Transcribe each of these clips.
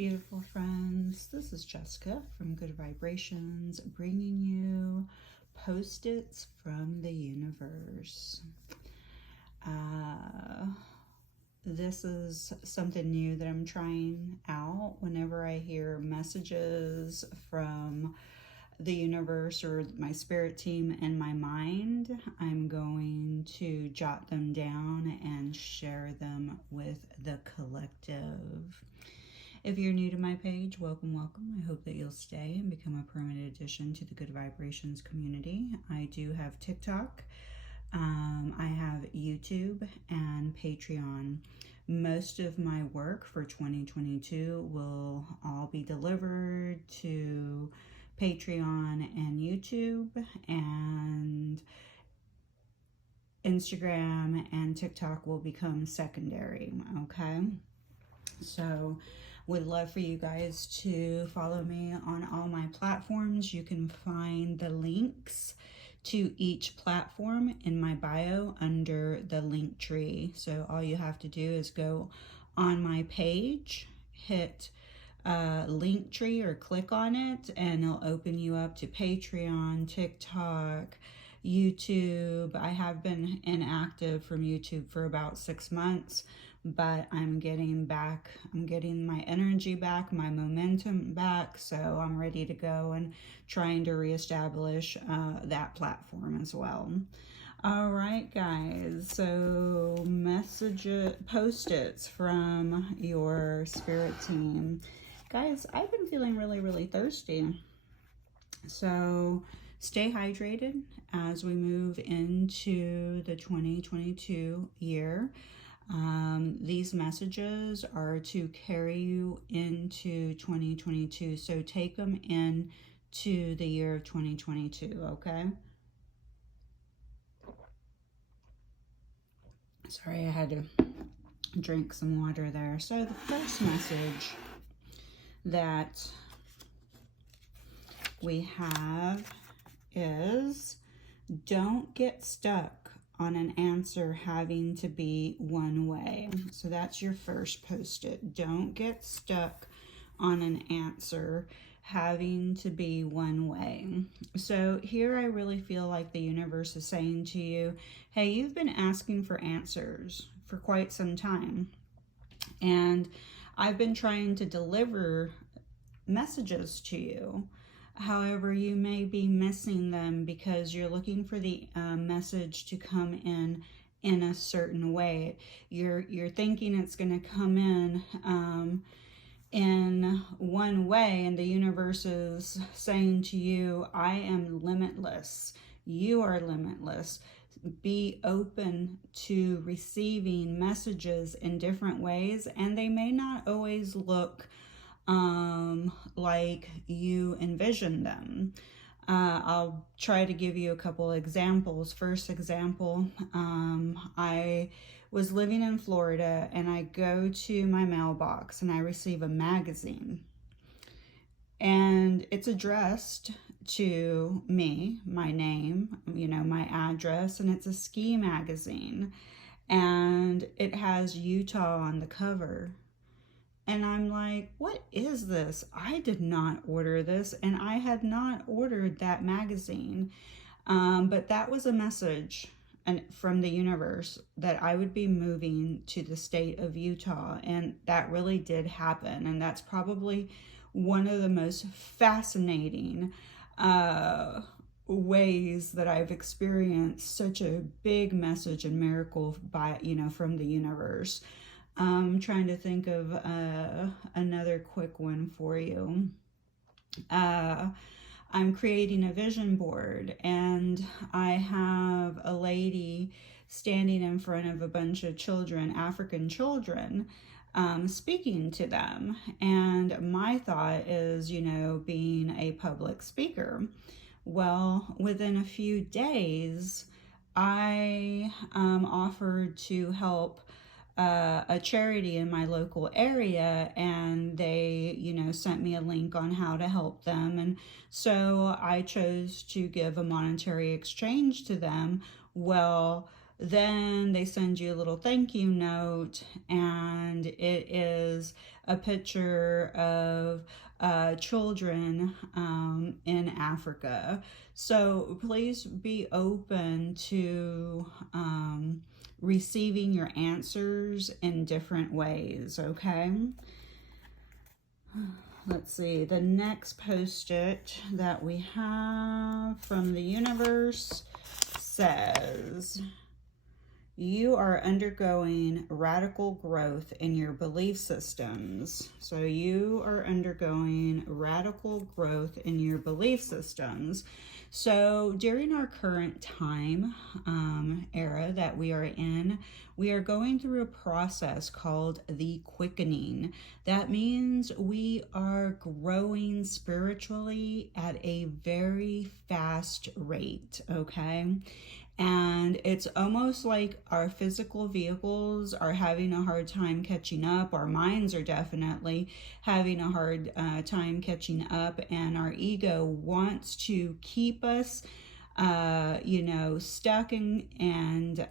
beautiful friends. This is Jessica from Good Vibrations, bringing you post-its from the universe. This is something new that I'm trying out. Whenever I hear messages from the universe or my spirit team in my mind, I'm going to jot them down and share them with the collective. If you're new to my page, welcome, welcome. I hope that you'll stay and become a permanent addition to the Good Vibrations community. I do have TikTok. I have YouTube and Patreon. Most of my work for 2022 will all be delivered to Patreon and YouTube, and Instagram and TikTok will become secondary, okay? So would love for you guys to follow me on all my platforms. You can find the links to each platform in my bio under the link tree. So all you have to do is go on my page, hit link tree or click on it, and it'll open you up to Patreon, TikTok, YouTube. I have been inactive from YouTube for about 6 months, but I'm getting back. I'm getting my energy back, my momentum back, so I'm ready to go and trying to reestablish that platform as well. All right, guys, so post-its from your spirit team. Guys, I've been feeling really thirsty, so stay hydrated as we move into the 2022 year. These messages are to carry you into 2022, so take them into the year of 2022, okay? Sorry, I had to drink some water there. So the first message that we have is, don't get stuck on an answer having to be one way. So that's your first post-it. Don't get stuck on an answer having to be one way. So here I really feel like the universe is saying to you, hey, you've been asking for answers for quite some time, and I've been trying to deliver messages to you. However, you may be missing them because you're looking for the message to come in a certain way. You're thinking it's going to come in one way, and the universe is saying to you, I am limitless. You are limitless. Be open to receiving messages in different ways, and they may not always look like you envision them. I'll try to give you a couple examples. First example, I was living in Florida, and I go to my mailbox and I receive a magazine, and it's addressed to me, my name, my address, and it's a ski magazine, and it has Utah on the cover. And I'm like, what is this? I did not order this, and I had not ordered that magazine. But that was a message from the universe that I would be moving to the state of Utah, and that really did happen. And that's probably one of the most fascinating ways that I've experienced such a big message and miracle from the universe. I'm trying to think of another quick one for you. I'm creating a vision board, and I have a lady standing in front of a bunch of children, African children, speaking to them. And my thought is, being a public speaker. Well, within a few days, I offered to help a charity in my local area, and they sent me a link on how to help them, and so I chose to give a monetary exchange to them. Well, Then they send you a little thank you note, and it is a picture of children in Africa. So please be open to receiving your answers in different ways, okay? Let's see, the next post-it that we have from the universe says, you are undergoing radical growth in your belief systems. So you are undergoing radical growth in your belief systems. So during our current time era that we are in, we are going through a process called the quickening. That means we are growing spiritually at a very fast rate, okay? And it's almost like our physical vehicles are having a hard time catching up. Our minds are definitely having a hard time catching up. And our ego wants to keep us, stuck in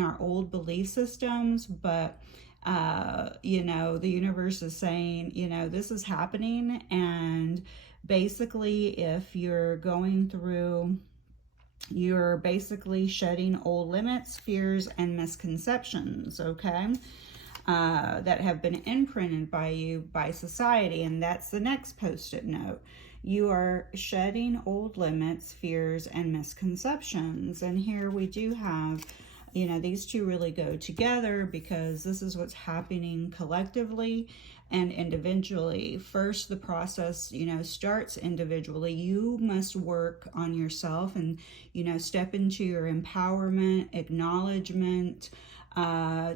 our old belief systems. But, the universe is saying, this is happening. And basically, if you're going through, you're basically shedding old limits, fears, and misconceptions, okay, that have been imprinted by you, by society. And that's the next post-it note. You are shedding old limits, fears, and misconceptions. And here we do have, these two really go together, because this is what's happening collectively and individually. First, the process, starts individually. You must work on yourself and, step into your empowerment, acknowledgement,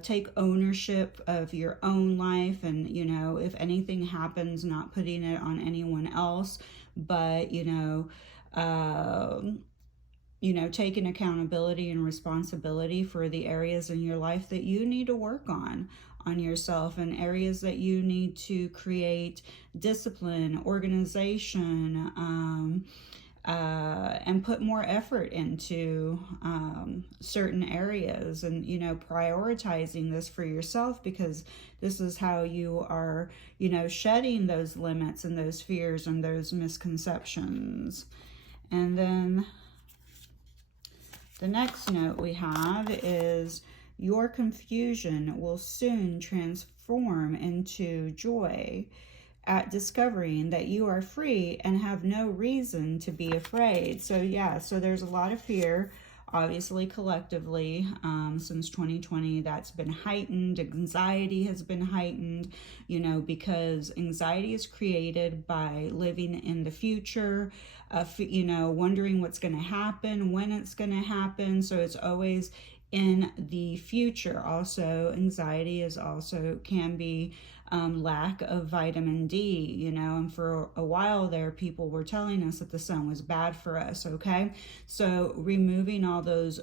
take ownership of your own life. And, if anything happens, not putting it on anyone else, but, taking accountability and responsibility for the areas in your life that you need to work on yourself, and areas that you need to create discipline, organization, and put more effort into certain areas, and, prioritizing this for yourself, because this is how you are, shedding those limits and those fears and those misconceptions. And then the next note we have is, your confusion will soon transform into joy at discovering that you are free and have no reason to be afraid. So yeah, so there's a lot of fear, obviously collectively, since 2020, that's been heightened. Anxiety has been heightened, because anxiety is created by living in the future, wondering what's going to happen, when it's going to happen. So it's always in the future. Also, anxiety can be lack of vitamin D, and for a while there, people were telling us that the sun was bad for us, okay? So removing all those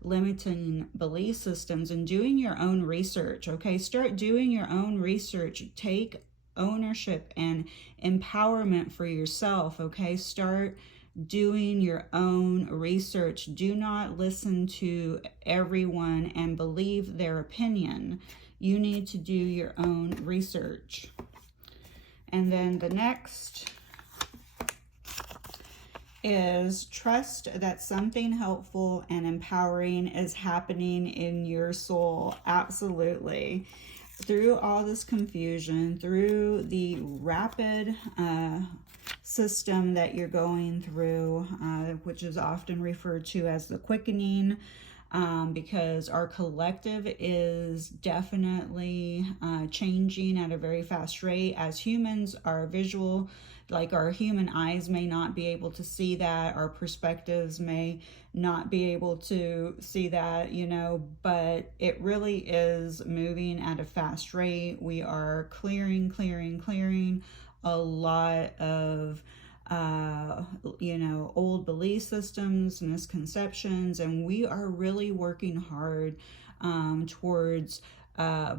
limiting belief systems and doing your own research, okay? Start doing your own research. Take ownership and empowerment for yourself, okay? Start doing your own research. Do not listen to everyone and believe their opinion. You need to do your own research. And then the next is, trust that something helpful and empowering is happening in your soul. Absolutely. Through all this confusion, through the rapid system that you're going through, which is often referred to as the quickening, because our collective is definitely changing at a very fast rate. As humans, our visual, like our human eyes may not be able to see that, our perspectives may not be able to see that, but it really is moving at a fast rate. We are clearing a lot of old belief systems, misconceptions, and we are really working hard towards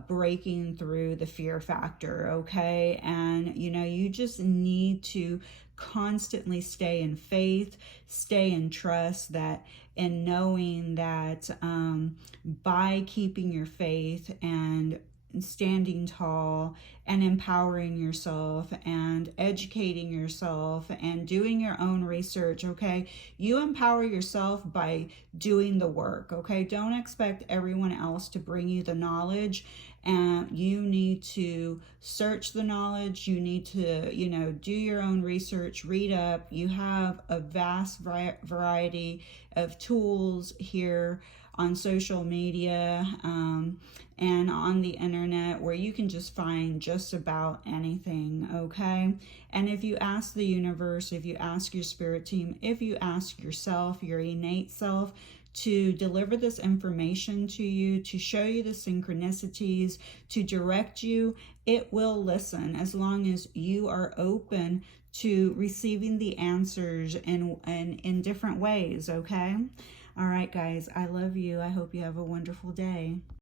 breaking through the fear factor, okay? And you just need to constantly stay in faith, stay in trust that and knowing that by keeping your faith and standing tall and empowering yourself and educating yourself and doing your own research, okay? You empower yourself by doing the work, okay? Don't expect everyone else to bring you the knowledge, and you need to search the knowledge. You need to, do your own research, read up. You have a vast variety of tools here on social media and on the internet where you can just find just about anything, okay? And if you ask the universe, if you ask your spirit team, if you ask yourself, your innate self, to deliver this information to you, to show you the synchronicities, to direct you, it will listen as long as you are open to receiving the answers in different ways, okay? All right, guys, I love you. I hope you have a wonderful day.